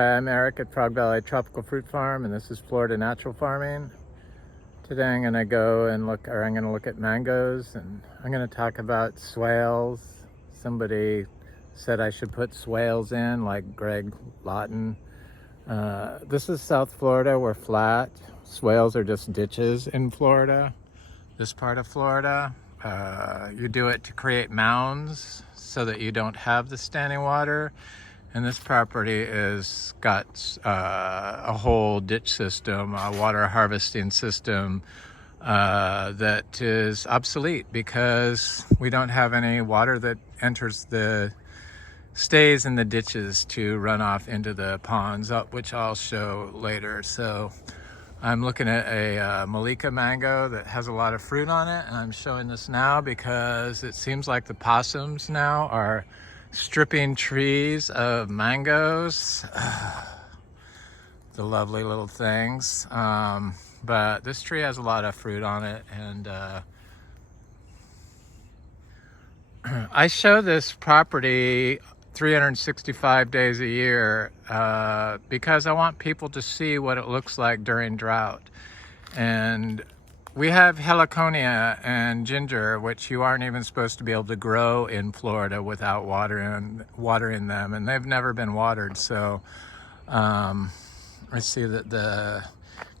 Hi, I'm Eric at Frog Valley Tropical Fruit Farm, and this is Florida Natural Farming. Today I'm going to go and I'm going to look at mangoes, and I'm going to talk about swales. Somebody said I should put swales in, like Greg Lawton. This is South Florida. We're flat. Swales are just ditches in Florida, this part of Florida. You do it to create mounds so that you don't have the standing water. And this property is got a whole ditch system, a water harvesting system that is obsolete because we don't have any water that stays in the ditches to run off into the ponds, which I'll show later. So I'm looking at a Malika mango that has a lot of fruit on it, and I'm showing this now because it seems like the possums now are stripping trees of mangoes. The lovely little things. But this tree has a lot of fruit on it, and I show this property 365 days a year because I want people to see what it looks like during drought. And we have heliconia and ginger, which you aren't even supposed to be able to grow in Florida without watering them, and they've never been watered. So I see that the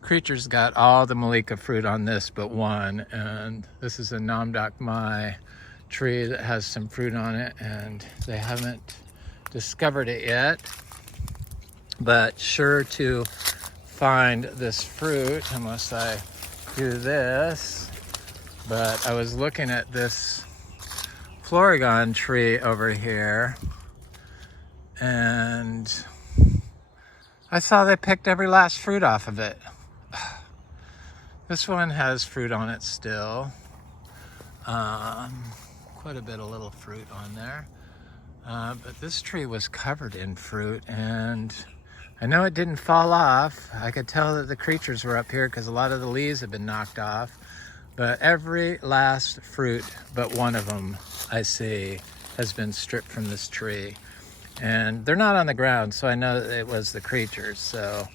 creatures got all the Malika fruit on this but one, and this is a Namdak Mai tree that has some fruit on it, and they haven't discovered it yet, but sure to find this fruit unless I do this. But I was looking at this Florigon tree over here, and I saw they picked every last fruit off of it. This one has fruit on it still. Quite a bit of little fruit on there. But this tree was covered in fruit, and I know it didn't fall off. I could tell that the creatures were up here because a lot of the leaves have been knocked off. But every last fruit but one of them I see has been stripped from this tree. And they're not on the ground, so I know that it was the creatures. So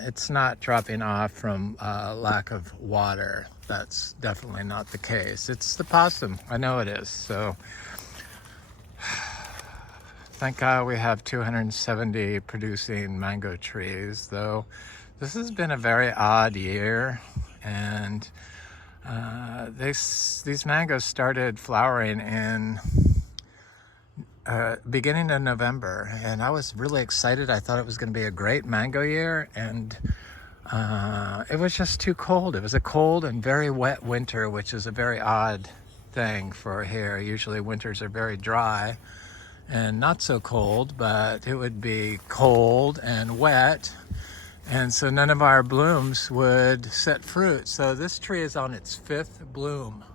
it's not dropping off from lack of water. That's definitely not the case. It's the possum. I know it is. So thank God we have 270 producing mango trees, though this has been a very odd year. And these mangoes started flowering in beginning of November, and I was really excited. I thought it was going to be a great mango year, and it was just too cold. It was a cold and very wet winter, which is a very odd thing for here. Usually winters are very dry and not so cold, but it would be cold and wet, and so none of our blooms would set fruit. So this tree is on its 5th bloom.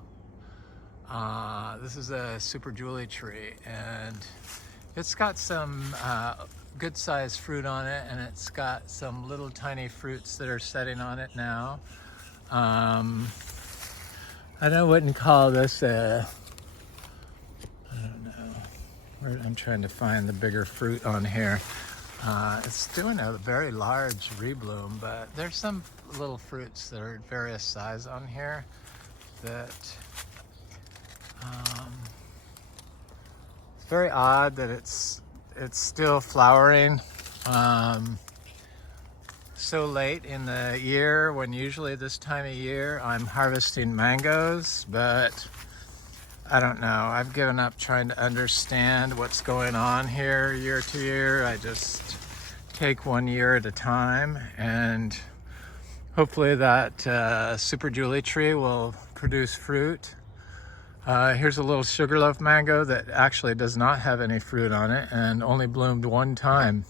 This is a Super Julie tree, and it's got some good sized fruit on it, and it's got some little tiny fruits that are setting on it now. I wouldn't call this I don't know. I'm trying to find the bigger fruit on here. It's doing a very large rebloom, but there's some little fruits that are various size on here that it's very odd that it's still flowering so late in the year, when usually this time of year I'm harvesting mangoes. But I don't know. I've given up trying to understand what's going on here year to year. I just take one year at a time, and hopefully that Super Julie tree will produce fruit. Here's a little sugarloaf mango that actually does not have any fruit on it and only bloomed one time.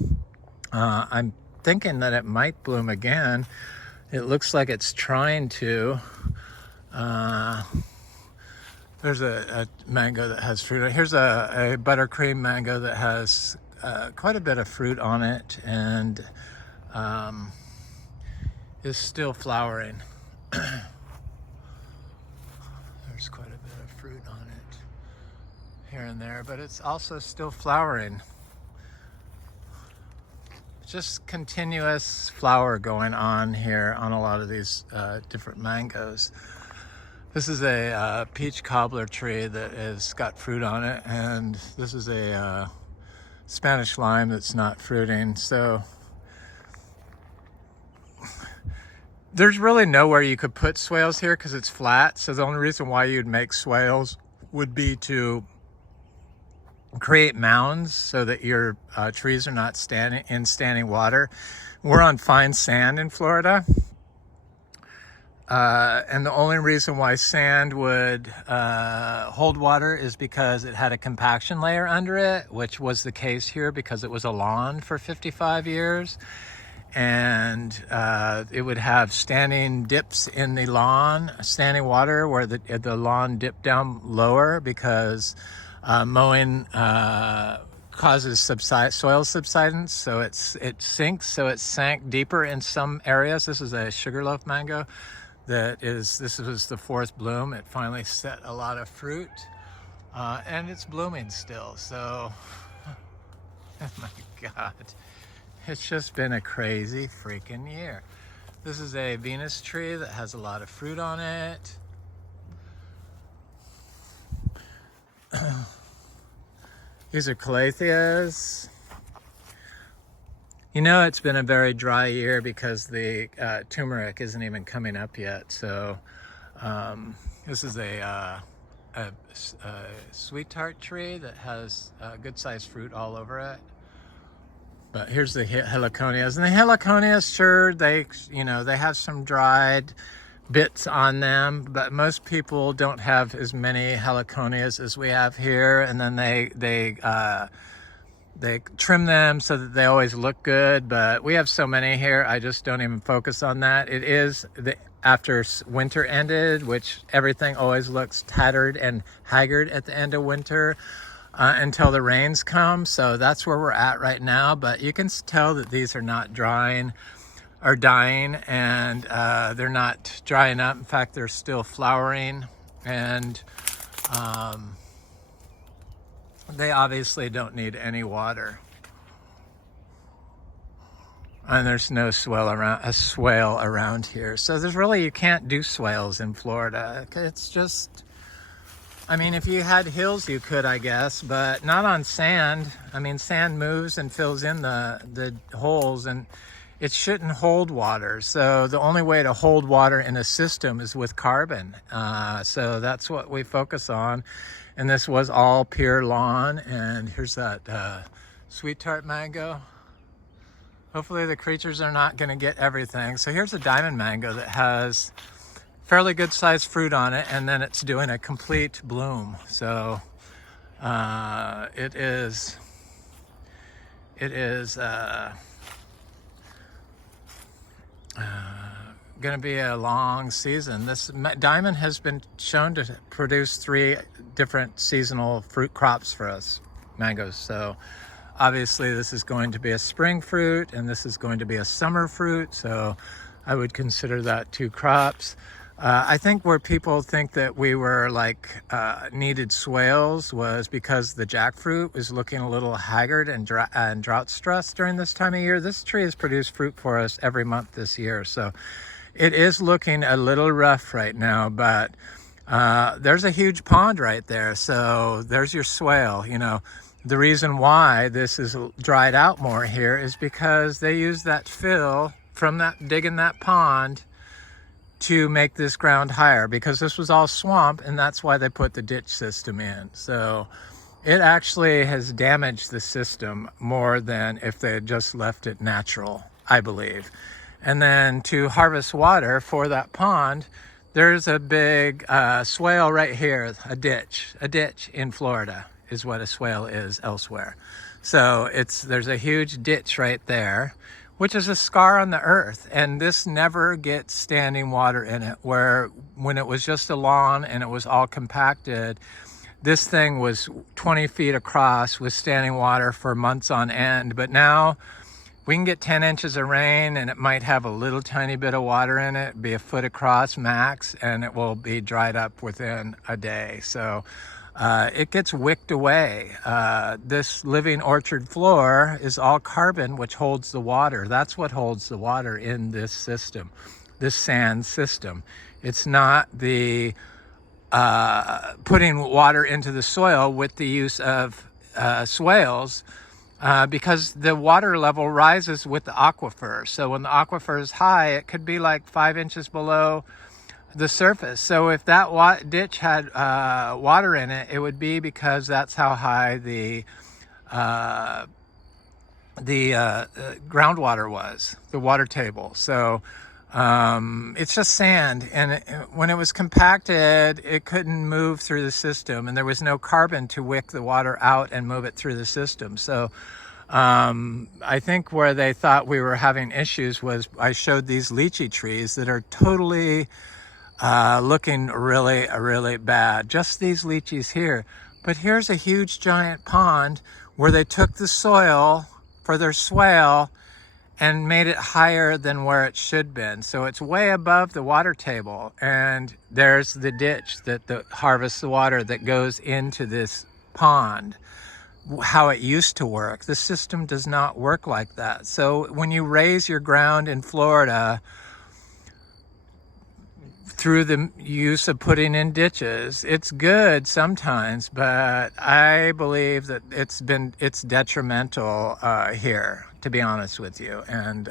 I'm thinking that it might bloom again. It looks like it's trying to. There's a mango that has fruit. Here's a buttercream mango that has quite a bit of fruit on it, and is still flowering. There's quite a bit of fruit on it here and there, but it's also still flowering. just continuous flower going on here on a lot of these different mangoes. This is a peach cobbler tree that has got fruit on it, and this is a Spanish lime that's not fruiting. So there's really nowhere you could put swales here because it's flat. So the only reason why you'd make swales would be to create mounds so that your trees are not standing in standing water. We're on fine sand in Florida. And the only reason why sand would hold water is because it had a compaction layer under it, which was the case here because it was a lawn for 55 years. And it would have standing dips in the lawn, standing water where the lawn dipped down lower because mowing causes soil subsidence, so it sinks. So it sank deeper in some areas. This is a sugarloaf mango. This was the fourth bloom. It finally set a lot of fruit, and it's blooming still. So, oh my God. It's just been a crazy freaking year. This is a Venus tree that has a lot of fruit on it. These are calatheas. You know, it's been a very dry year because the turmeric isn't even coming up yet. So this is a sweet tart tree that has good sized fruit all over it. But here's the heliconias, and the heliconias, sure, they have some dried bits on them, but most people don't have as many heliconias as we have here, and then they trim them so that they always look good. But we have so many here, I just don't even focus on that. It is after winter ended, which everything always looks tattered and haggard at the end of winter. Until the rains come. So that's where we're at right now. But you can tell that these are not drying or dying, and they're not drying up. In fact, they're still flowering, and they obviously don't need any water. And there's no swale around here. So you can't do swales in Florida. It's just, I mean, if you had hills, you could, I guess, but not on sand. I mean, sand moves and fills in the holes, and it shouldn't hold water. So the only way to hold water in a system is with carbon. So that's what we focus on. And this was all pure lawn. And here's that sweet tart mango. Hopefully the creatures are not going to get everything. So here's a diamond mango that has fairly good sized fruit on it, and then it's doing a complete bloom. So it is going to be a long season. This diamond has been shown to produce 3 different seasonal fruit crops for us, mangoes. So obviously this is going to be a spring fruit, and this is going to be a summer fruit. So I would consider that 2 crops. I think where people think that we were needed swales was because the jackfruit was looking a little haggard and drought stressed during this time of year. This tree has produced fruit for us every month this year. So it is looking a little rough right now, but there's a huge pond right there. So there's your swale. You know, the reason why this is dried out more here is because they use that fill from digging that pond to make this ground higher, because this was all swamp, and that's why they put the ditch system in. So it actually has damaged the system more than if they had just left it natural, I believe. And then to harvest water for that pond, there's a big swale right here, a ditch in Florida is what a swale is elsewhere. So there's a huge ditch right there, which is a scar on the earth, and this never gets standing water in it, where when it was just a lawn and it was all compacted, this thing was 20 feet across with standing water for months on end. But now we can get 10 inches of rain, and it might have a little tiny bit of water in it, be a foot across max, and it will be dried up within a day. So it gets wicked away. This living orchard floor is all carbon, which holds the water. That's what holds the water in this system, this sand system. It's not the putting water into the soil with the use of swales, because the water level rises with the aquifer. So when the aquifer is high, it could be like 5 inches below the surface. So if that ditch had water in it, it would be because that's how high the groundwater was, the water table. So it's just sand, and when it was compacted, it couldn't move through the system, and there was no carbon to wick the water out and move it through the system. So I think where they thought we were having issues was I showed these lychee trees that are totally looking really bad. Just these lychees here. But here's a huge giant pond where they took the soil for their swale and made it higher than where it should have been. So it's way above the water table, and there's the ditch that harvests the water that goes into this pond. How it used to work. The system does not work like that. So when you raise your ground in Florida through the use of putting in ditches, it's good sometimes, but I believe that it's detrimental here, to be honest with you. And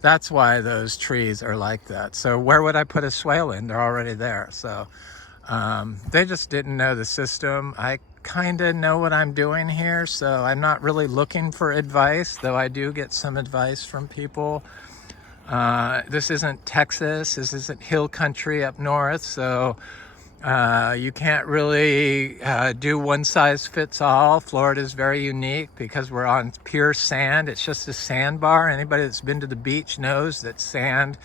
that's why those trees are like that. So where would I put a swale in? They're already there. So they just didn't know the system. I kind of know what I'm doing here, so I'm not really looking for advice, though I do get some advice from people. This isn't Texas, this isn't hill country up north, so you can't really do one size fits all. Florida is very unique because we're on pure sand. It's just a sandbar. Anybody that's been to the beach knows that sand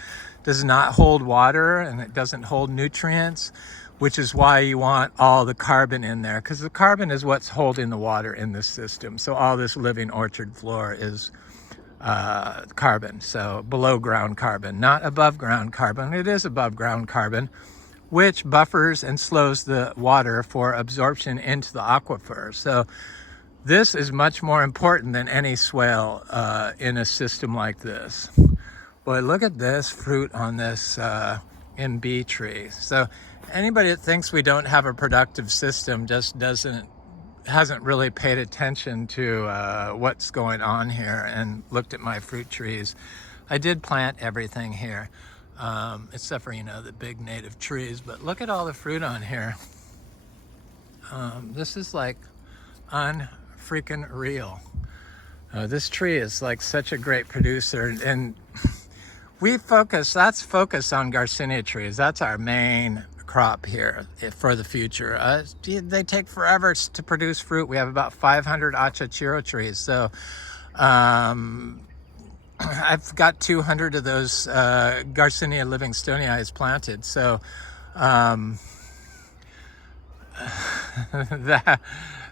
does not hold water and it doesn't hold nutrients, which is why you want all the carbon in there, because the carbon is what's holding the water in this system. So all this living orchard floor is carbon, so below ground carbon, not above ground carbon. It is above ground carbon, which buffers and slows the water for absorption into the aquifer. So this is much more important than any swale in a system like this. Boy, look at this fruit on this MB tree. So anybody that thinks we don't have a productive system just hasn't really paid attention to what's going on here and looked at my fruit trees. I did plant everything here, except for, the big native trees, but look at all the fruit on here. This is like unfreaking real. This tree is like such a great producer, and let's focus on Garcinia trees. That's our main crop here for the future. They take forever to produce fruit. We have about 500 achachiro trees. So I've got 200 of those Garcinia livingstonii planted. So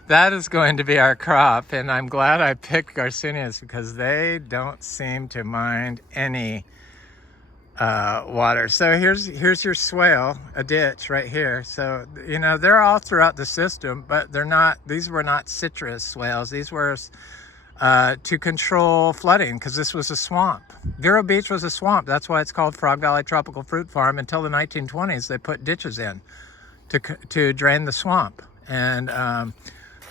that is going to be our crop. And I'm glad I picked Garcinias because they don't seem to mind any water. So here's your swale, a ditch right here. So they're all throughout the system, but these were not citrus swales. These were to control flooding, because this was a swamp. Vero Beach was a swamp. That's why it's called Frog Valley Tropical Fruit Farm. Until the 1920s, they put ditches in to drain the swamp. And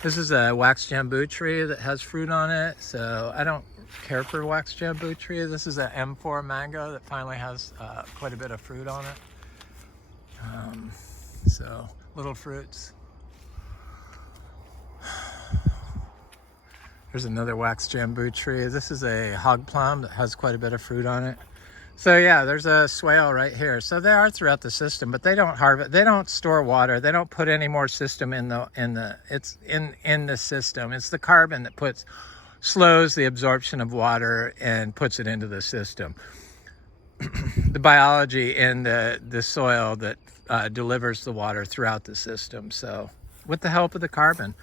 this is a wax jambu tree that has fruit on it. So I don't care for wax jambu tree. This is an M4 mango that finally has quite a bit of fruit on it. So little fruits. There's another wax jambu tree. This is a hog plum that has quite a bit of fruit on it. So yeah, there's a swale right here. So they are throughout the system, but they don't harvest. They don't store water. They don't put any more system in the system. It's the carbon that slows the absorption of water and puts it into the system. The biology in the soil that delivers the water throughout the system. So with the help of the carbon,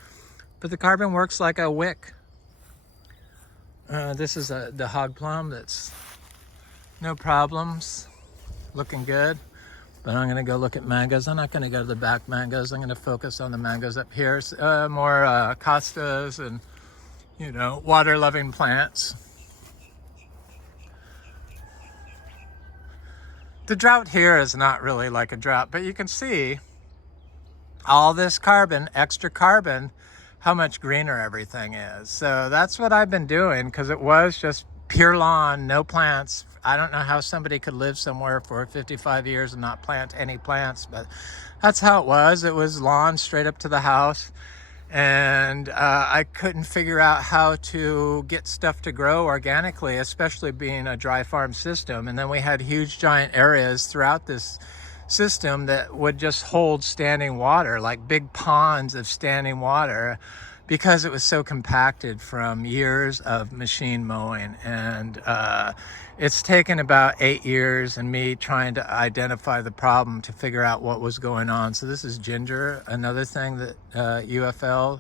but the carbon works like a wick. This is the hog plum that's no problems, looking good. But I'm going to go look at mangoes. I'm not going to go to the back mangoes. I'm going to focus on the mangoes up here. More costas and, you know, water-loving plants. The drought here is not really like a drought, but you can see all this carbon, extra carbon, how much greener everything is. So that's what I've been doing, because it was just pure lawn, no plants. I don't know how somebody could live somewhere for 55 years and not plant any plants, but that's how it was. It was lawn straight up to the house. And I couldn't figure out how to get stuff to grow organically, especially being a dry farm system. And then we had huge giant areas throughout this system that would just hold standing water, like big ponds of standing water, because it was so compacted from years of machine mowing. And it's taken about 8 years and me trying to identify the problem to figure out what was going on. So this is ginger, another thing that UFL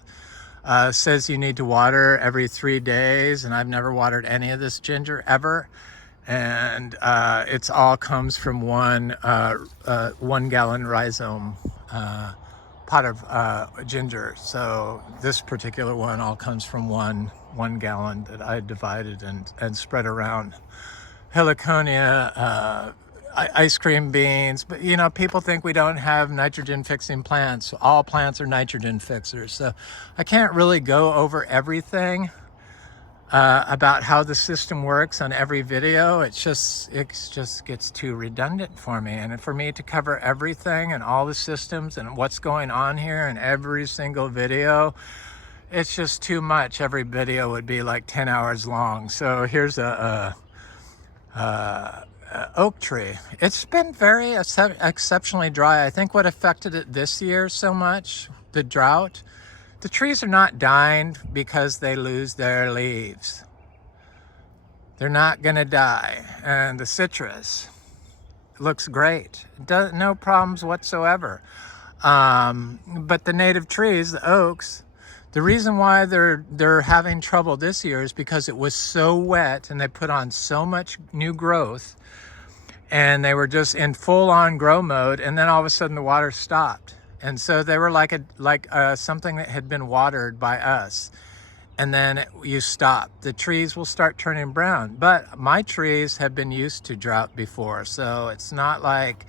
says you need to water every 3 days, and I've never watered any of this ginger ever. And it's all comes from one 1 gallon rhizome pot of ginger. So this particular one all comes from one gallon that I divided and spread around. Heliconia, ice cream beans, but you know, people think we don't have nitrogen fixing plants. All plants are nitrogen fixers. So I can't really go over everything about how the system works on every video. It just gets too redundant for me. And for me to cover everything and all the systems and what's going on here in every single video, it's just too much. Every video would be like 10 hours long. So here's a oak tree. It's been very exceptionally dry. I think what affected it this year so much, the drought, the trees are not dying because they lose their leaves. They're not gonna die. And the citrus looks great. No problems whatsoever. But the native trees, the oaks, the reason why they're having trouble this year is because it was so wet and they put on so much new growth and they were just in full-on grow mode, and then all of a sudden the water stopped. And so they were like something that had been watered by us, and then you stop. The trees will start turning brown. But my trees have been used to drought before, so it's not like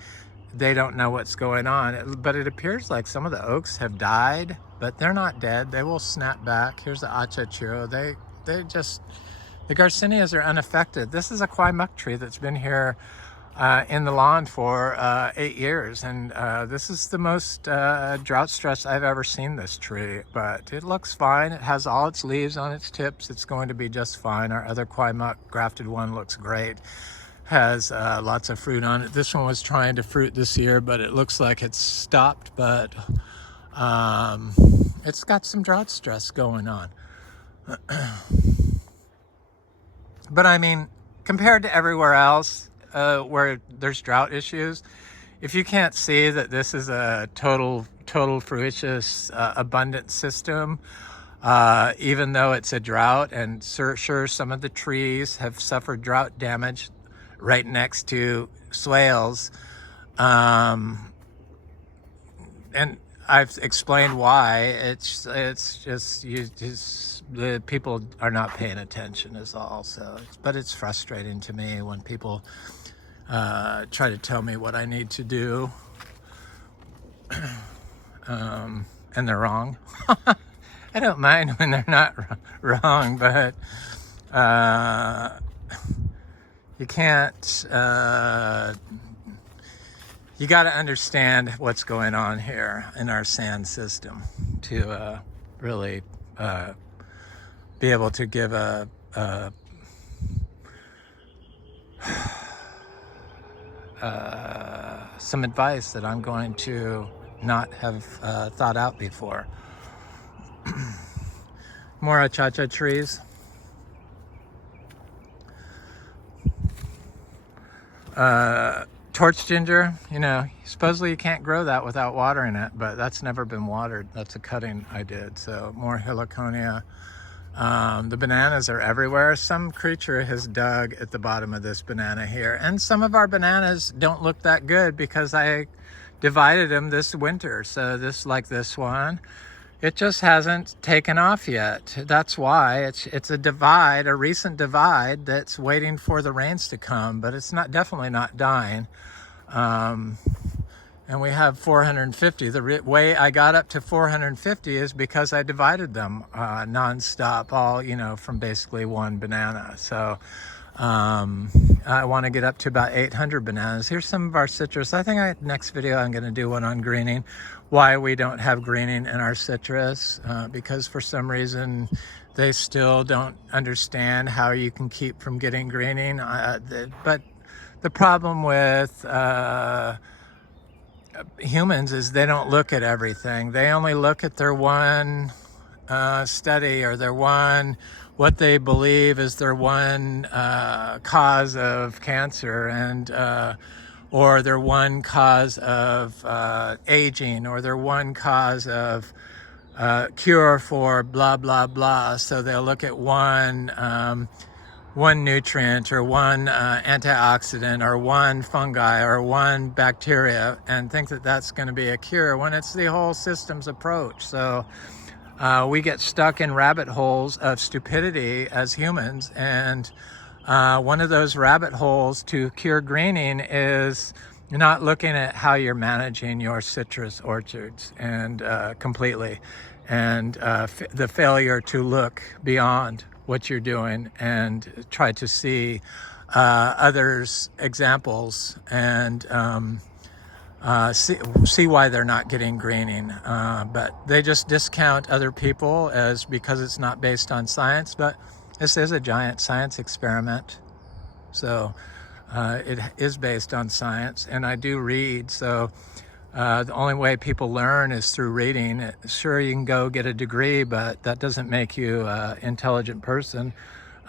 they don't know what's going on. But it appears like some of the oaks have died, but they're not dead. They will snap back. Here's the achachiro. The Garcinias are unaffected. This is a kwai muck tree that's been here in the lawn for 8 years, and this is the most drought stress I've ever seen this tree, but it looks fine. It has all its leaves on its tips. It's going to be just fine. Our other kwai muck grafted one looks great, has lots of fruit on it. This one was trying to fruit this year, but it looks like it's stopped, but it's got some drought stress going on. But I mean, compared to everywhere else, where there's drought issues, if you can't see that this is a total fruitious, abundant system, even though it's a drought, and sure, some of the trees have suffered drought damage right next to swales, and I've explained why. It's just the people are not paying attention is all. So, but it's frustrating to me when people try to tell me what I need to do, and they're wrong. I don't mind when they're not wrong, but you can't. You got to understand what's going on here in our sand system to really be able to give some advice that I'm going to not have thought out before. More achacha trees. Torch ginger, you know, supposedly you can't grow that without watering it, but that's never been watered. That's a cutting I did. So more heliconia. The bananas are everywhere. Some creature has dug at the bottom of this banana here. And some of our bananas don't look that good because I divided them this winter. So this, like this one, it just hasn't taken off yet. That's why it's a divide, a recent divide that's waiting for the rains to come, but it's definitely not dying. And we have 450. The way I got up to 450 is because I divided them nonstop, all, from basically one banana. So I want to get up to about 800 bananas. Here's some of our citrus. I think next video I'm going to do one on greening, why we don't have greening in our citrus, because for some reason they still don't understand how you can keep from getting greening. But the problem with humans is they don't look at everything. They only look at their one study, or what they believe is their one cause of cancer, and or their one cause of aging, or their one cause of cure for blah blah blah. So they'll look at one nutrient, or one antioxidant, or one fungi, or one bacteria, and think that that's going to be a cure, when it's the whole system's approach. So we get stuck in rabbit holes of stupidity as humans, and one of those rabbit holes to cure greening is not looking at how you're managing your citrus orchards, and completely, and the failure to look beyond what you're doing and try to see others' examples, and see why they're not getting greening. But they just discount other people because it's not based on science. But this is a giant science experiment, so it is based on science, and I do read. So the only way people learn is through reading. Sure, you can go get a degree, but that doesn't make you an intelligent person.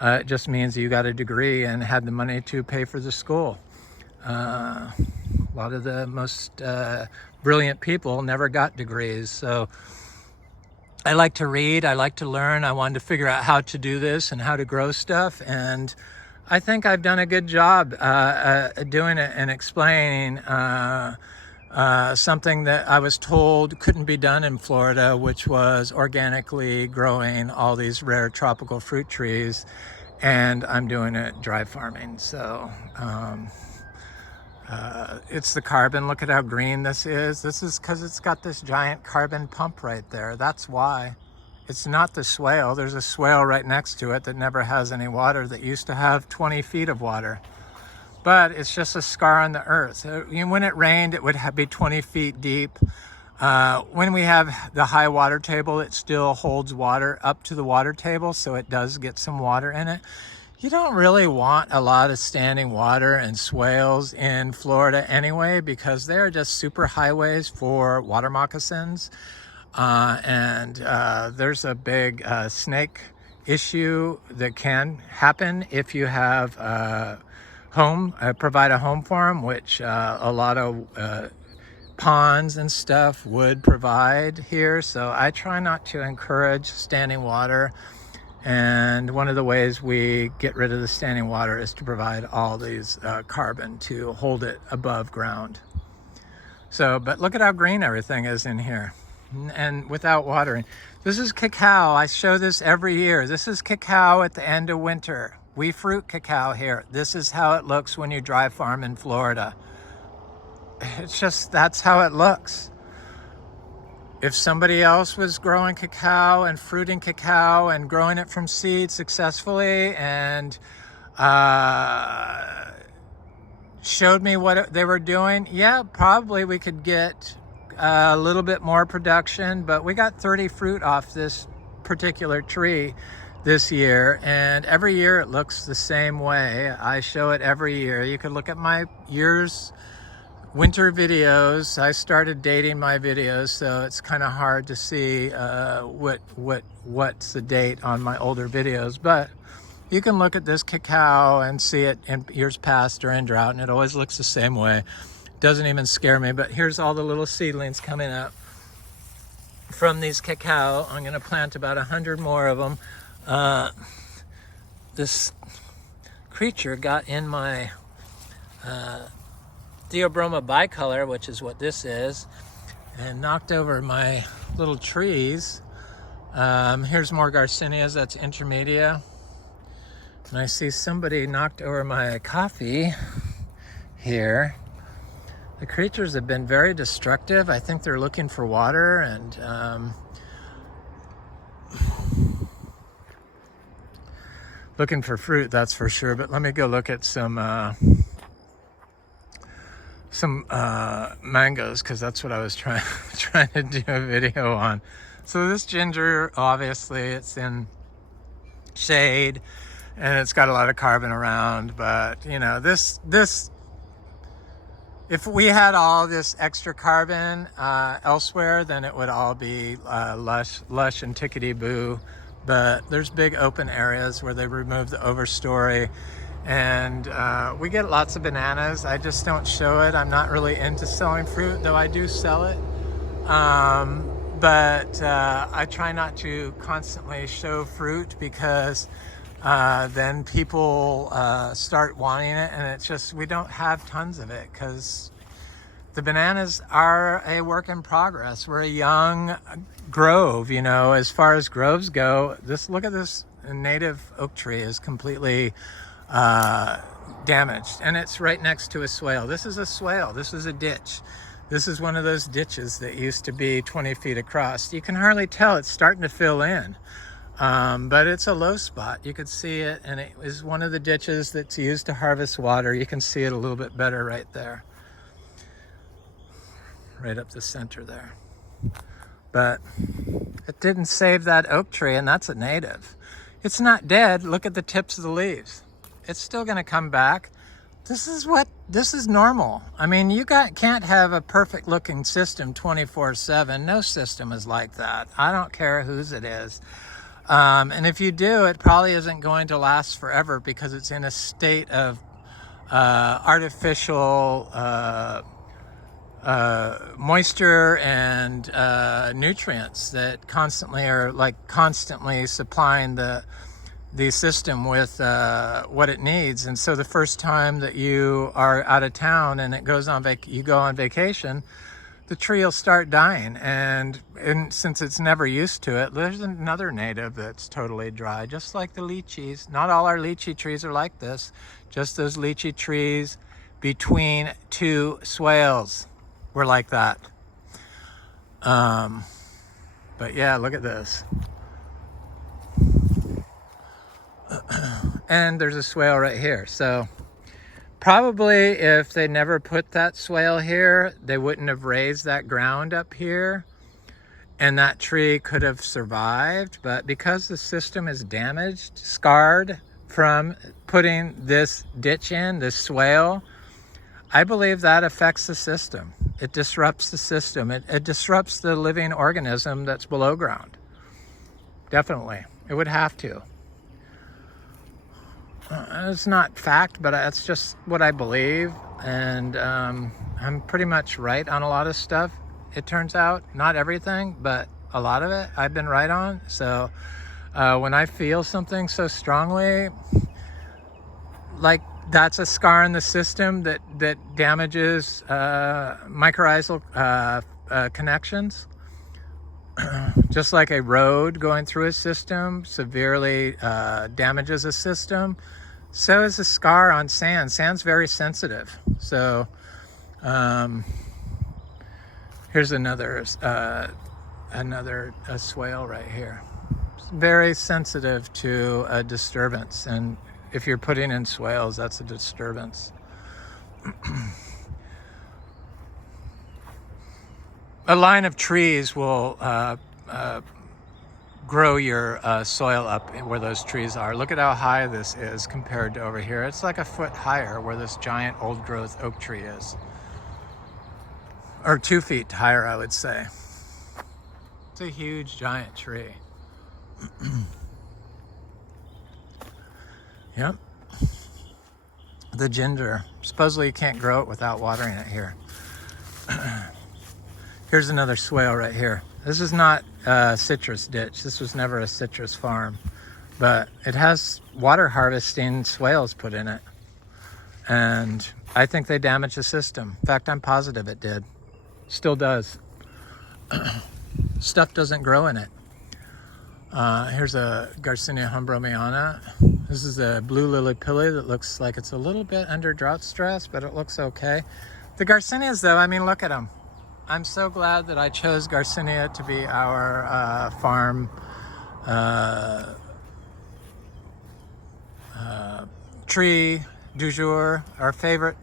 It just means you got a degree and had the money to pay for the school. A lot of the most brilliant people never got degrees. So I like to read, I like to learn. I wanted to figure out how to do this and how to grow stuff, and I think I've done a good job doing it and explaining something that I was told couldn't be done in Florida, which was organically growing all these rare tropical fruit trees, and I'm doing it dry farming. So it's the carbon. Look at how green this is. This is because it's got this giant carbon pump right there. That's why. It's not the swale. There's a swale right next to it that never has any water, that used to have 20 feet of water. But it's just a scar on the earth. When it rained, it would be 20 feet deep. When we have the high water table, it still holds water up to the water table, so it does get some water in it. You don't really want a lot of standing water and swales in Florida anyway, because they're just super highways for water moccasins. And there's a big snake issue that can happen if you have provide a home for them, which a lot of ponds and stuff would provide here. So I try not to encourage standing water, and one of the ways we get rid of the standing water is to provide all these carbon to hold it above ground. So, but look at how green everything is in here, and without watering. This is cacao. I show this every year. This is cacao at the end of winter. We fruit cacao here. This is how it looks when you dry farm in Florida. It's just, that's how it looks. If somebody else was growing cacao and fruiting cacao and growing it from seed successfully, and showed me what they were doing, yeah, probably we could get a little bit more production. But we got 30 fruit off this particular tree this year, and every year it looks the same way. I show it every year. You can look at my winter videos. I started dating my videos, so it's kind of hard to see what's the date on my older videos, but you can look at this cacao and see it in years past or in drought, and it always looks the same way. Doesn't even scare me. But here's all the little seedlings coming up from these cacao. I'm going to plant about 100 more of them. This creature got in my Theobroma bicolor, which is what this is, and knocked over my little trees. Here's more Garcinias, that's intermedia. And I see somebody knocked over my coffee here. The creatures have been very destructive. I think they're looking for water and looking for fruit, that's for sure. But let me go look at some mangoes, because that's what I was trying to do a video on. So this ginger, obviously it's in shade and it's got a lot of carbon around, but you know, this if we had all this extra carbon elsewhere, then it would all be lush and tickety-boo. But there's big open areas where they remove the overstory, and we get lots of bananas. I just don't show it. I'm not really into selling fruit, though I do sell it. But I try not to constantly show fruit, because then people start wanting it, and it's just, we don't have tons of it because the bananas are a work in progress. We're a young grove, you know, as far as groves go. Look at this native oak tree is completely damaged, and it's right next to a swale. This is a swale. This is a ditch. This is one of those ditches that used to be 20 feet across. You can hardly tell, it's starting to fill in. But it's a low spot. You could see it, and it is one of the ditches that's used to harvest water. You can see it a little bit better right there. Right up the center there. But it didn't save that oak tree, and that's a native. It's not dead. Look at the tips of the leaves. It's still gonna come back. This is normal. I mean, you can't have a perfect looking system 24/7. No system is like that. I don't care whose it is. And if you do, it probably isn't going to last forever, because it's in a state of artificial moisture and nutrients that constantly supplying the system with what it needs. And so the first time that you are out of town and you go on vacation, the tree will start dying, and since it's never used to it, there's another native that's totally dry, just like the lychees. Not all our lychee trees are like this, just those lychee trees between two swales were like that. But yeah, look at this. And there's a swale right here. So probably if they never put that swale here, they wouldn't have raised that ground up here, and that tree could have survived. But because the system is damaged, scarred from putting this ditch in, this swale, I believe that affects the system. It disrupts the system. It disrupts the living organism that's below ground. Definitely. It would have to. It's not fact, but it's just what I believe, and I'm pretty much right on a lot of stuff. It turns out, not everything, but a lot of it I've been right on. So when I feel something so strongly, like that's a scar in the system that damages mycorrhizal connections, just like a road going through a system severely damages a system. So is a scar on sand. Sand's very sensitive. So here's another swale right here. It's very sensitive to a disturbance, and if you're putting in swales, that's a disturbance. A line of trees will grow your soil up where those trees are. Look at how high this is compared to over here. It's like a foot higher where this giant old growth oak tree is. Or 2 feet higher, I would say. It's a huge giant tree. Yep. The ginger. Supposedly you can't grow it without watering it here. Here's another swale right here. This is not a citrus ditch. This was never a citrus farm. but it has water harvesting swales put in it. And I think they damaged the system. In fact, I'm positive it did. Still does. Stuff doesn't grow in it. Here's a Garcinia humbromiana. This is a blue lily pilly that looks like it's a little bit under drought stress, but it looks okay. The Garcinias though, I mean, look at them. I'm so glad that I chose Garcinia to be our farm tree du jour. Our favorite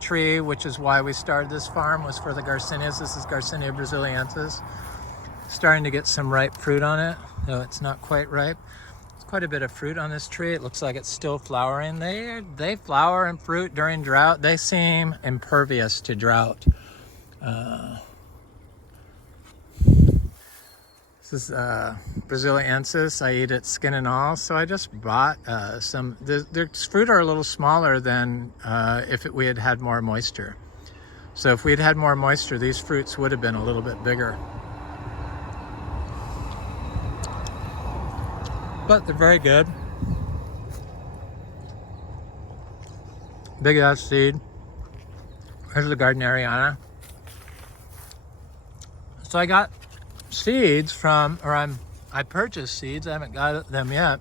tree, which is why we started this farm, was for the Garcinias. This is Garcinia brasiliensis. Starting to get some ripe fruit on it, though it's not quite ripe. There's quite a bit of fruit on this tree. It looks like it's still flowering. They flower and fruit during drought. They seem impervious to drought. This is brasiliensis. I eat it skin and all. So I just bought some. The fruit are a little smaller than if we had had more moisture. So if we had had more moisture, these fruits would have been a little bit bigger. But they're very good. Big ass seed. Here's the Gardneriana. So I got seeds from, I purchased seeds, I haven't got them yet,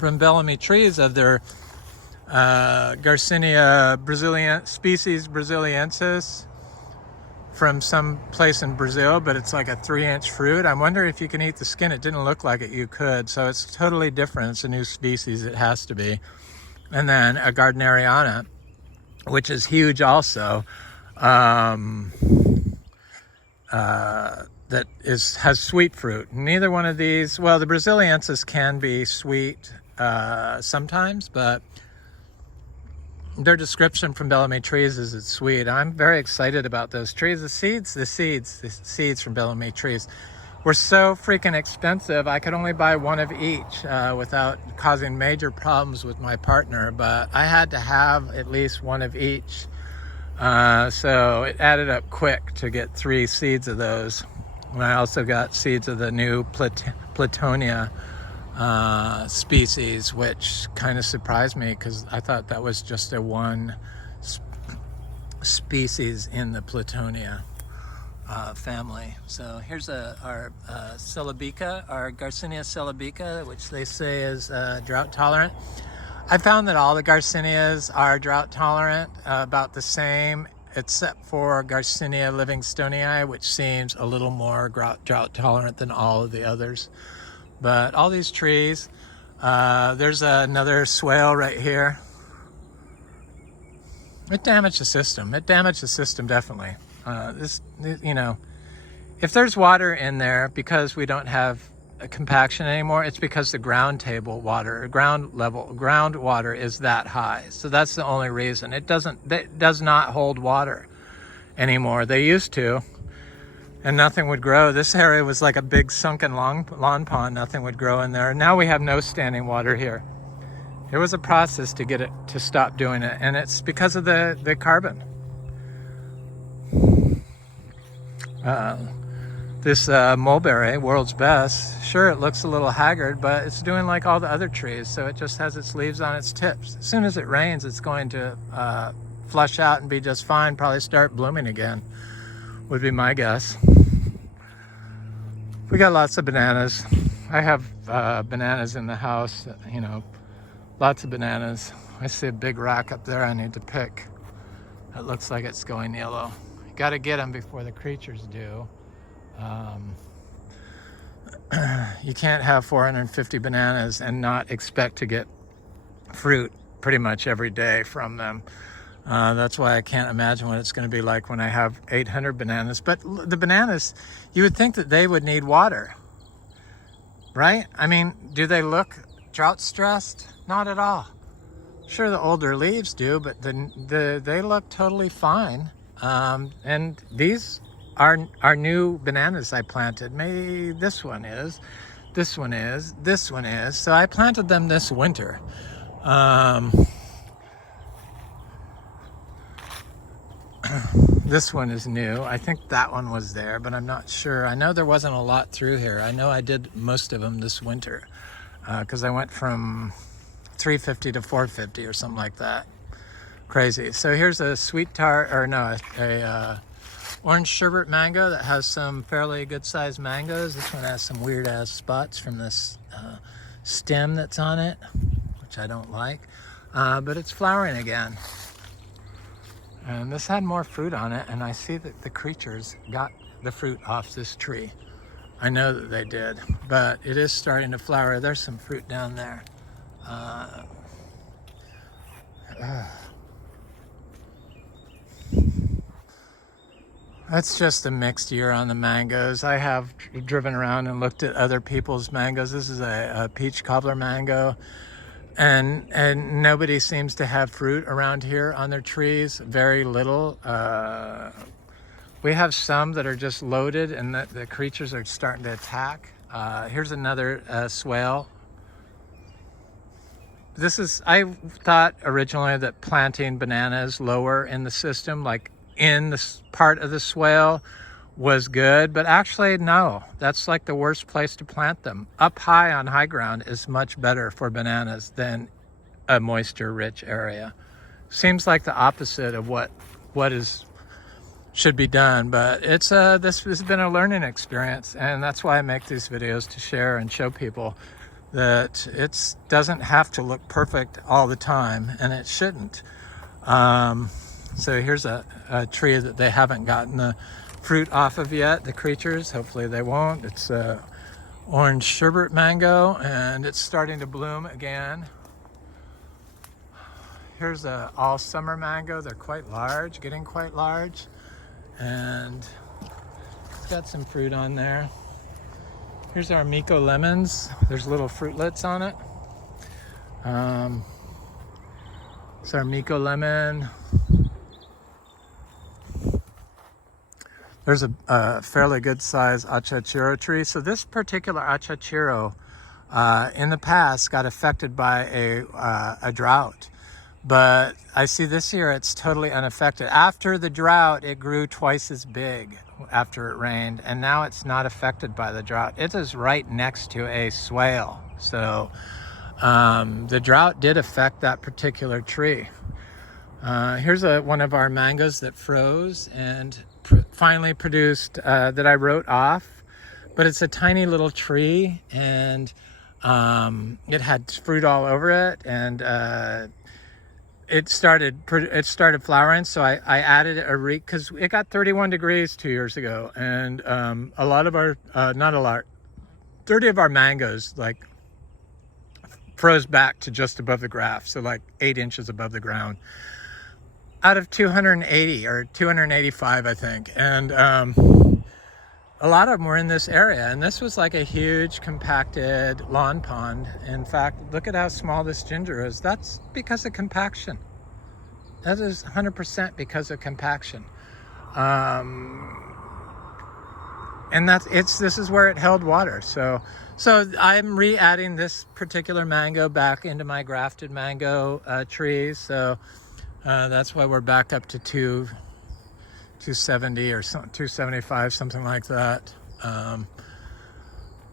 from Bellamy Trees of their Garcinia species brasiliensis from some place in Brazil, but it's like a 3-inch fruit. I wonder if you can eat the skin. It didn't look like it, you could. So it's totally different. It's a new species, it has to be. And then a Gardneriana, which is huge also, that has sweet fruit. Neither one of these, well, the brasiliensis can be sweet sometimes, but their description from Bellamy Trees is it's sweet. I'm very excited about those trees. The seeds from Bellamy Trees were so freaking expensive. I could only buy one of each without causing major problems with my partner, but I had to have at least one of each. So it added up quick to get 3 seeds of those. And I also got seeds of the new Platonia species, which kind of surprised me because I thought that was just a one species in the Platonia family. So here's our celebica, our Garcinia celebica, which they say is drought tolerant. I found that all the Garcinias are drought tolerant, about the same, except for Garcinia livingstonii, which seems a little more drought tolerant than all of the others. But all these trees, there's another swale right here. It damaged the system. It damaged the system, definitely. You know, if there's water in there because we don't have a compaction anymore, it's because the ground water is that high. So that's the only reason. It does not hold water anymore. They used to, and nothing would grow. This area was like a big sunken lawn pond. Nothing would grow in there. Now we have no standing water here. It was a process to get it to stop doing it, and it's because of the carbon. This mulberry, world's best, sure, it looks a little haggard, but it's doing like all the other trees, so it just has its leaves on its tips. As soon as it rains, it's going to flush out and be just fine, probably start blooming again, would be my guess. We got lots of bananas. I have bananas in the house, you know, lots of bananas. I see a big rack up there I need to pick. It looks like it's going yellow. You gotta get them before the creatures do. You can't have 450 bananas and not expect to get fruit pretty much every day from them. That's why I can't imagine what it's going to be like when I have 800 bananas. But the bananas, you would think that they would need water, right? I mean, do they look drought stressed? Not at all. Sure, the older leaves do, but they look totally fine. And these are new bananas I planted. Maybe this one is, this one is, this one is. So I planted them this winter. This one is new. I think that one was there, but I'm not sure. I know there wasn't a lot through here. I know I did most of them this winter. because I went from 350 to 450 or something like that. Crazy. So here's a sweet tart, or no, a orange sherbet mango that has some fairly good sized mangoes. This one has some weird ass spots from this stem that's on it, which I don't like, but it's flowering again. And this had more fruit on it, and I see that the creatures got the fruit off this tree. I know that they did, but it is starting to flower. There's some fruit down there. That's just a mixed year on the mangoes. I have driven around and looked at other people's mangoes. This is a peach cobbler mango, and nobody seems to have fruit around here on their trees. Very little. We have some that are just loaded and the creatures are starting to attack. Here's another swale. I thought originally that planting bananas lower in the system, like in this part of the swale, was good, but actually no, that's like the worst place to plant them. Up high on high ground is much better for bananas than a moisture rich area. Seems like the opposite of what should be done, but this has been a learning experience, and that's why I make these videos, to share and show people that it doesn't have to look perfect all the time, and it shouldn't. So here's a tree that they haven't gotten the fruit off of yet, the creatures. Hopefully they won't. It's a orange sherbet mango, and it's starting to bloom again. Here's a all summer mango. They're quite large, getting quite large, and it's got some fruit on there. Here's our Miko lemons. There's little fruitlets on it. It's our Miko lemon. There's a fairly good size achachiro tree. So this particular achachiro in the past got affected by a drought, but I see this year it's totally unaffected. After the drought, it grew twice as big after it rained, and now it's not affected by the drought. It is right next to a swale. So the drought did affect that particular tree. Here's one of our mangoes that froze and finally produced, that I wrote off, but it's a tiny little tree, and it had fruit all over it, and it started flowering. So I added because it got 31 degrees 2 years ago, and a lot of our 30 of our mangoes like froze back to just above the graft, so like 8 inches above the ground, out of 280 or 285, I think. And a lot of them were in this area, and this was like a huge compacted lawn pond. In fact, look at how small this ginger is. That's because of compaction. That is 100% because of compaction. And this is where it held water. So I'm re-adding this particular mango back into my grafted mango trees. So that's why we're back up to 270 or 275, something like that.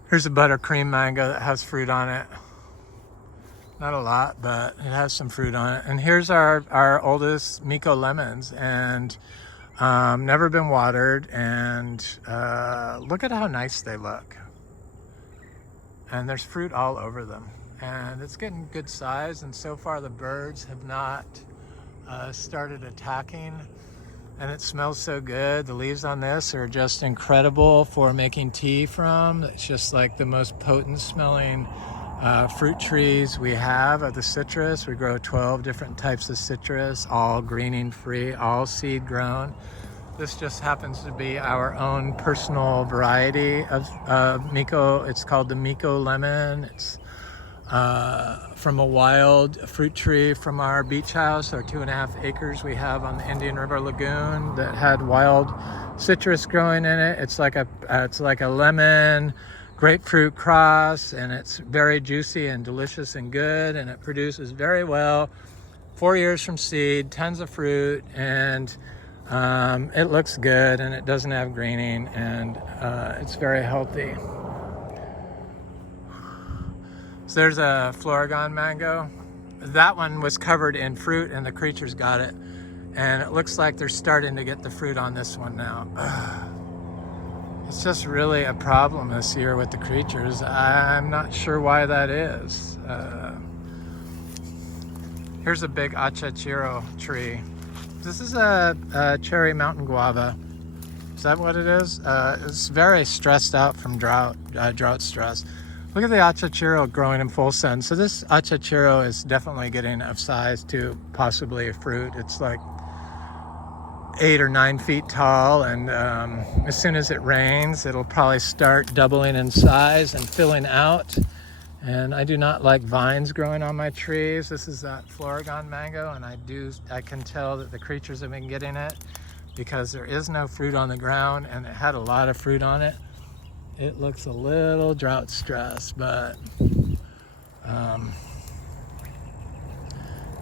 Here's a buttercream mango that has fruit on it. Not a lot, but it has some fruit on it. And here's our oldest Miko lemons, and never been watered, and look at how nice they look. And there's fruit all over them, and it's getting good size, and so far the birds have not started attacking, and it smells so good. The leaves on this are just incredible for making tea from. It's just like the most potent smelling fruit trees we have of the citrus. We grow 12 different types of citrus, all greening free, all seed grown. This just happens to be our own personal variety of Miko. It's called the Miko lemon. It's from a wild fruit tree from our beach house, our 2.5 acres we have on the Indian River Lagoon, that had wild citrus growing in it. It's like a lemon grapefruit cross, and it's very juicy and delicious and good, and it produces very well. 4 years from seed, tons of fruit, and it looks good, and it doesn't have greening, and it's very healthy. So there's a Florigon mango. That one was covered in fruit and the creatures got it. And it looks like they're starting to get the fruit on this one now. It's just really a problem this year with the creatures. I'm not sure why that is. Here's a big achachiro tree. This is a cherry mountain guava. Is that what it is? It's very stressed out from drought stress. Look at the achachiro growing in full sun. So this achachiro is definitely getting of size to possibly a fruit. It's like 8 or 9 feet tall, and as soon as it rains, it'll probably start doubling in size and filling out. And I do not like vines growing on my trees. This is that Florigon mango, and I can tell that the creatures have been getting it because there is no fruit on the ground, and it had a lot of fruit on it. It looks a little drought stressed, but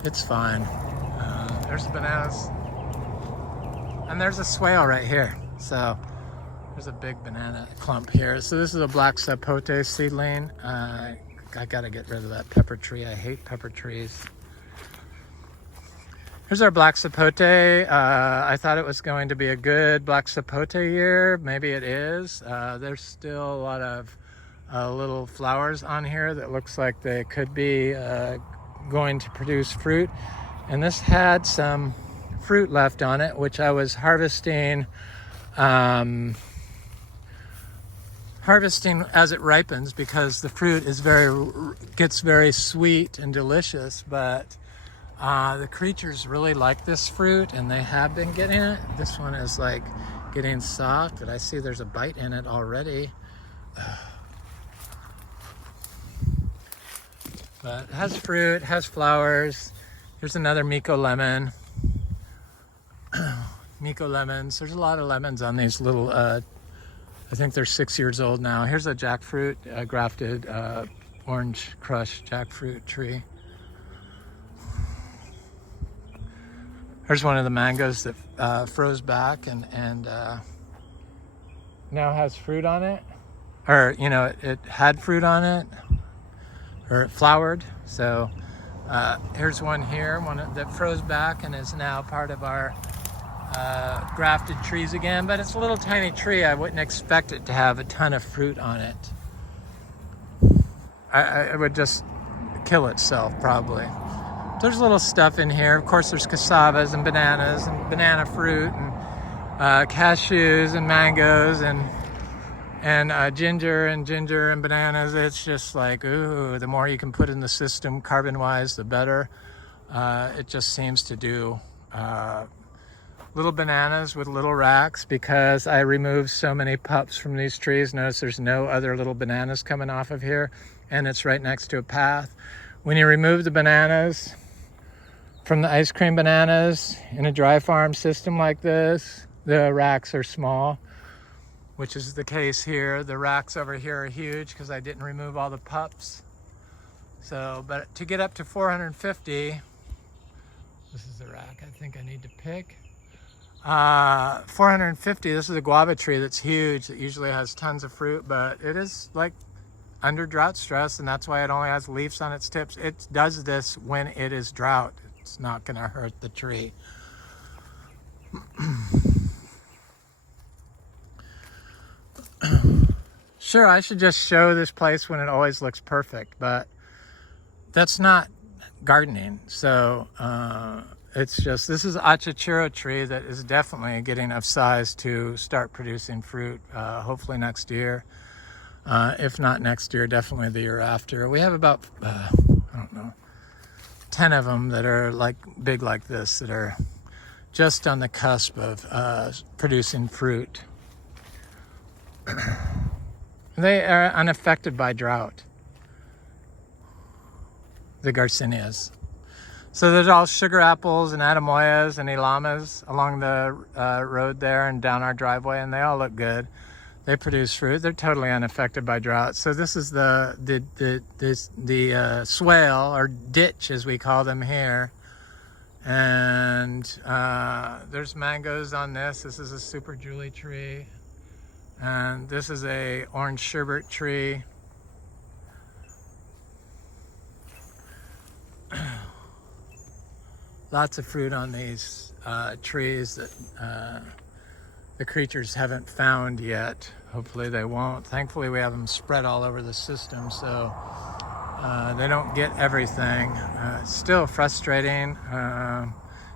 it's fine. There's the bananas. And there's a swale right here. So there's a big banana clump here. So this is a black sapote seedling. I gotta get rid of that pepper tree. I hate pepper trees. Here's our black sapote. I thought it was going to be a good black sapote year. Maybe it is. There's still a lot of little flowers on here that looks like they could be going to produce fruit. And this had some fruit left on it, which I was harvesting as it ripens, because the fruit is gets very sweet and delicious. But the creatures really like this fruit, and they have been getting it. This one is like getting soft, but I see there's a bite in it already. But it has fruit, it has flowers. Here's another Miko lemon. Miko lemons. There's a lot of lemons on these little, I think they're 6 years old now. Here's a jackfruit, grafted orange crush jackfruit tree. Here's one of the mangoes that froze back and now has fruit on it. Or, you know, it had fruit on it, or it flowered. So here's one here, one that froze back and is now part of our grafted trees again, but it's a little tiny tree. I wouldn't expect it to have a ton of fruit on it. I would just kill itself probably. There's little stuff in here. Of course, there's cassavas and bananas and banana fruit and cashews and mangoes and ginger and bananas. It's just like, ooh, the more you can put in the system carbon-wise, the better. It just seems to do little bananas with little racks, because I removed so many pups from these trees. Notice there's no other little bananas coming off of here, and it's right next to a path. When you remove the bananas from the ice cream bananas in a dry farm system like this, the racks are small, which is the case here. The racks over here are huge because I didn't remove all the pups. So, but to get up to 450, this is the rack I think I need to pick. 450, this is a guava tree that's huge. It usually has tons of fruit, but it is like under drought stress, and that's why it only has leaves on its tips. It does this when it is drought. It's not gonna hurt the tree. Sure, I should just show this place when it always looks perfect, but that's not gardening. So it's just, this is achachiro tree that is definitely getting of size to start producing fruit, hopefully next year. If not next year, definitely the year after. We have about, I don't know, 10 of them that are like big like this, that are just on the cusp of producing fruit. They are unaffected by drought, the Garcinias. So there's all sugar apples and atemoyas and ilamas along the road there and down our driveway, and they all look good. They produce fruit. They're totally unaffected by drought. So this is the swale, or ditch as we call them here. And there's mangoes on this. This is a super Julie tree. And this is a orange sherbet tree. lots of fruit on these trees that the creatures haven't found yet. Hopefully they won't. Thankfully we have them spread all over the system, so they don't get everything. It's still frustrating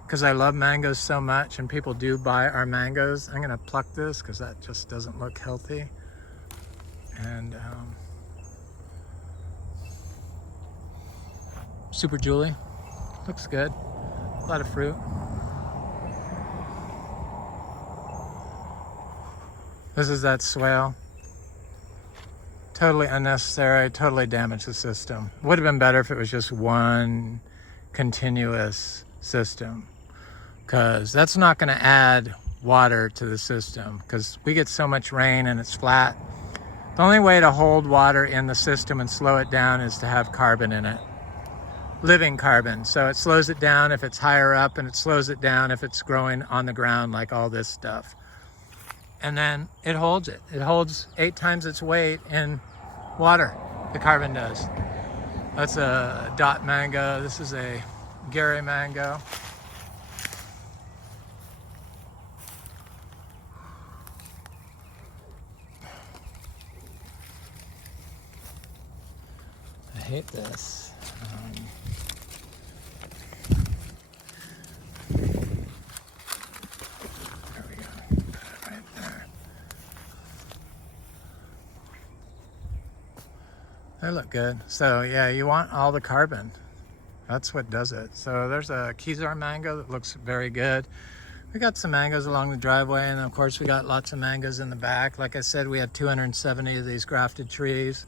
because I love mangoes so much, and people do buy our mangoes. I'm gonna pluck this because that just doesn't look healthy. And Super Julie, looks good. A lot of fruit. This is that swale. Totally unnecessary, totally damaged the system. Would have been better if it was just one continuous system, because that's not going to add water to the system, because we get so much rain and it's flat. The only way to hold water in the system and slow it down is to have carbon in it. Living carbon. So it slows it down if it's higher up, and it slows it down if it's growing on the ground like all this stuff. And then it holds it. It holds 8 times its weight in water, the carbon does. That's a Drought mango. This is a Gary mango. I hate this. They look good. So yeah, you want all the carbon. That's what does it. So there's a Kezar mango that looks very good. We got some mangoes along the driveway, and of course we got lots of mangoes in the back. Like I said, we have 270 of these grafted trees.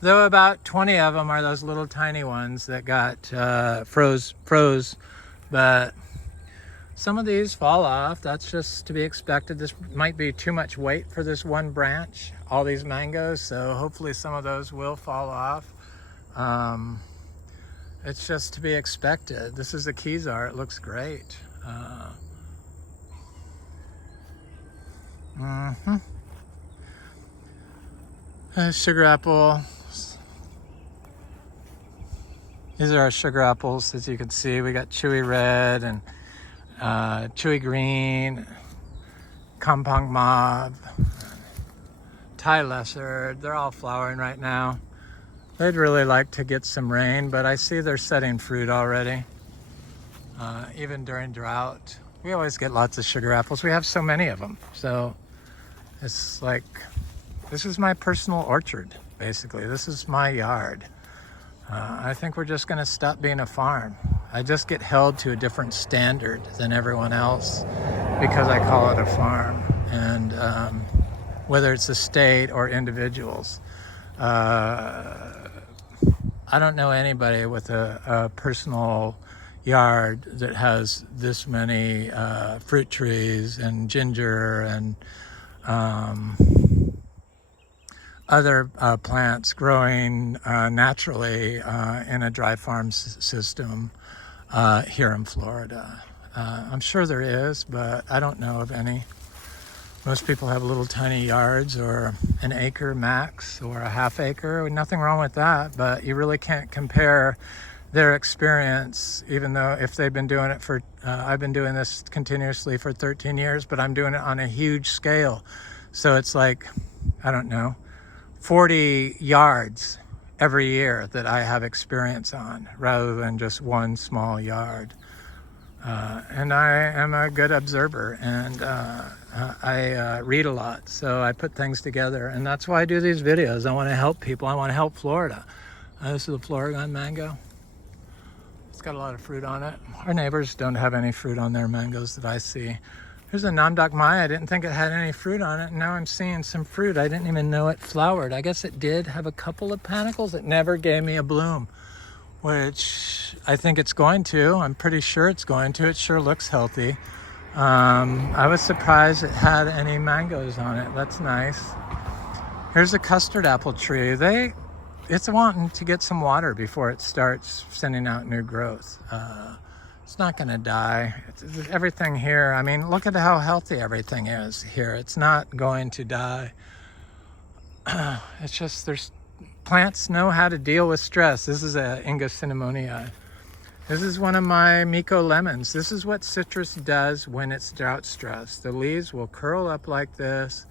Though about 20 of them are those little tiny ones that got froze. But some of these fall off. That's just to be expected. This might be too much weight for this one branch, all these mangoes, so hopefully some of those will fall off. It's just to be expected. This is the Kezar. It looks great. Sugar apple. These are our sugar apples. As you can see, we got chewy red and chewy green, Kampong mauve, Thai lesser. They're all flowering right now. They'd really like to get some rain, but I see they're setting fruit already. Even during drought, we always get lots of sugar apples. We have so many of them. So it's like, this is my personal orchard, basically. This is my yard. I think we're just gonna stop being a farm. I just get held to a different standard than everyone else because I call it a farm. And whether it's a state or individuals, I don't know anybody with a personal yard that has this many fruit trees and ginger and other plants growing naturally in a dry farm system here in Florida. I'm sure there is, but I don't know of any. Most people have little tiny yards, or an acre max, or a half acre. Nothing wrong with that, but you really can't compare their experience, even though if they've been doing it for, I've been doing this continuously for 13 years, but I'm doing it on a huge scale. So it's like, I don't know, 40 yards every year that I have experience on, rather than just one small yard. And I am a good observer, and I read a lot, so I put things together, and that's why I do these videos. I want to help people. I want to help Florida. This is a Florigon mango. It's got a lot of fruit on it. Our neighbors don't have any fruit on their mangoes that I see. Here's a Namdok Maya. I didn't think it had any fruit on it, and now I'm seeing some fruit. I didn't even know it flowered. I guess it did have a couple of panicles. It never gave me a bloom, which I think it's going to. I'm pretty sure it's going to. It sure looks healthy. I was surprised it had any mangoes on it. That's nice. Here's a custard apple tree. It's wanting to get some water before it starts sending out new growth. It's not going to die. Everything here, I mean, look at how healthy everything is here. It's not going to die. It's just, plants know how to deal with stress. This is a Inga cinnamonii. This is one of my Miko lemons. This is what citrus does when it's drought stressed. The leaves will curl up like this,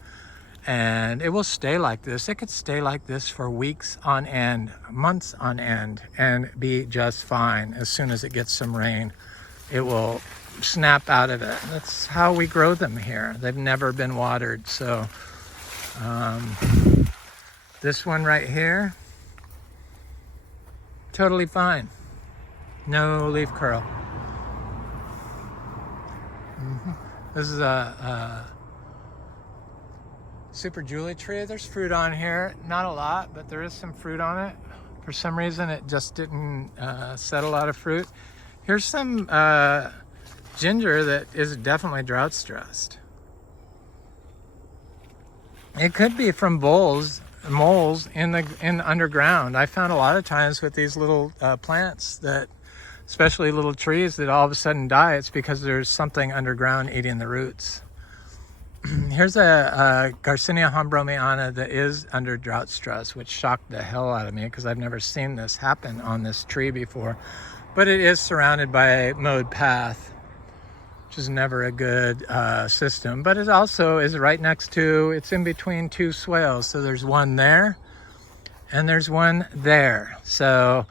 and it will stay like this. It could stay like this for weeks on end, months on end, and be just fine. As soon as it gets some rain, it will snap out of it. That's how we grow them here. They've never been watered. So this one right here, totally fine. No leaf curl. This is a Super Julie tree. There's fruit on here. Not a lot, but there is some fruit on it. For some reason, it just didn't set a lot of fruit. Here's some ginger that is definitely drought stressed. It could be from moles in underground. I found a lot of times with these little plants that, especially little trees that all of a sudden die, it's because there's something underground eating the roots. Here's a Garcinia hombromiana that is under drought stress, which shocked the hell out of me because I've never seen this happen on this tree before. But it is surrounded by a mowed path, which is never a good system. But it also is right next to, it's in between two swales. So there's one there and there's one there. So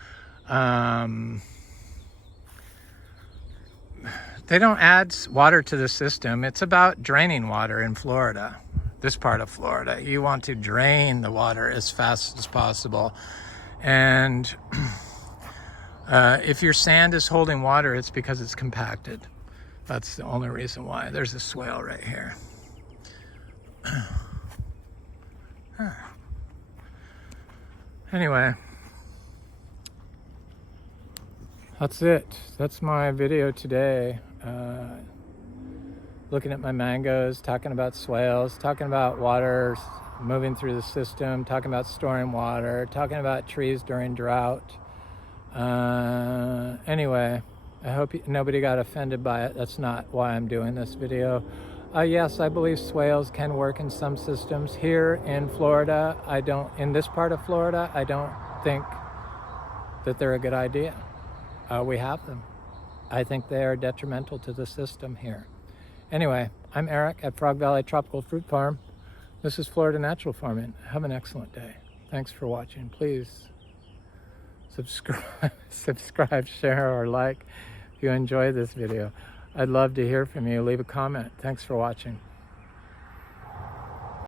they don't add water to the system. It's about draining water in Florida, this part of Florida. You want to drain the water as fast as possible. And if your sand is holding water, it's because it's compacted. That's the only reason why. There's a swale right here. Anyway, that's it. That's my video today. Looking at my mangoes, talking about swales, talking about water moving through the system, talking about storing water, talking about trees during drought. Anyway, I hope nobody got offended by it. That's not why I'm doing this video. Yes, I believe swales can work in some systems. Here in Florida, in this part of Florida, I don't think that they're a good idea. We have them. I think they are detrimental to the system here. Anyway, I'm Eric at Frog Valley Tropical Fruit Farm. This is Florida Natural Farming. Have an excellent day. Thanks for watching. Please subscribe, share, or like if you enjoy this video. I'd love to hear from you. Leave a comment. Thanks for watching.